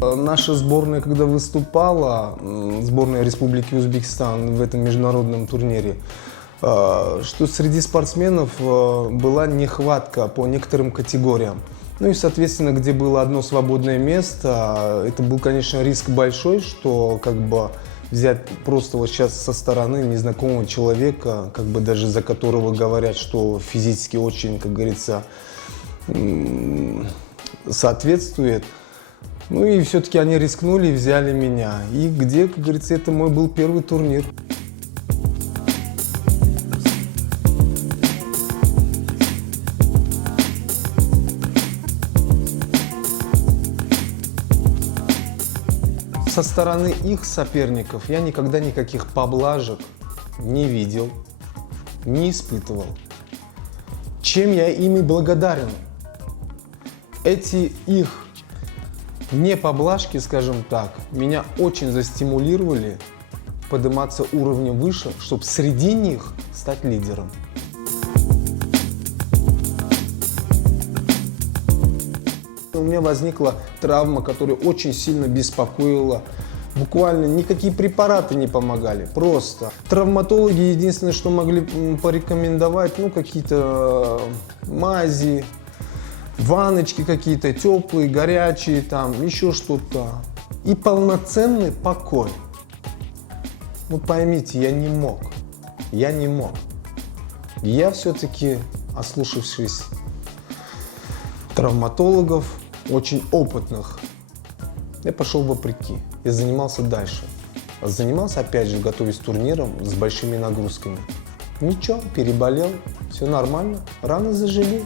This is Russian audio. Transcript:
Наша сборная, когда выступала, сборная Республики Узбекистан в этом международном турнире, что среди спортсменов была нехватка по некоторым категориям. Ну и, соответственно, где было одно свободное место, это был, конечно, риск большой, что как бы взять просто вот сейчас со стороны незнакомого человека, как бы даже за которого говорят, что физически очень, как говорится, соответствует. Ну и все-таки они рискнули и взяли меня. И где, как говорится, это мой был первый турнир. Со стороны их соперников я никогда никаких поблажек не видел, не испытывал. Чем я им и благодарен. Эти их не поблажки, скажем так, меня очень застимулировали подниматься уровнем выше, чтобы среди них стать лидером. У меня возникла травма, которая очень сильно беспокоила. Буквально никакие препараты не помогали. Просто травматологи единственное, что могли порекомендовать, ну какие-то мази, ванночки какие-то теплые, горячие, там еще что-то. И полноценный покой. Ну поймите, я не мог. Я все-таки, ослушавшись травматологов, очень опытных, я пошел вопреки. Я занимался дальше. Занимался, опять же, готовясь к турнирам с большими нагрузками. Ничего, переболел, все нормально, раны зажили.